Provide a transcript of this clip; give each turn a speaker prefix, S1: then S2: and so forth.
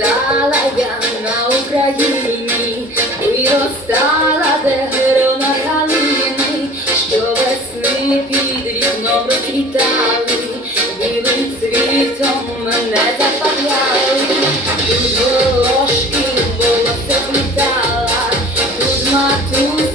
S1: Стала я на Україні, виростала де герона калини, що весни під рівном розквітали, білим цвітом мене запаляли, тут волошки волосся плітала, тут матуся.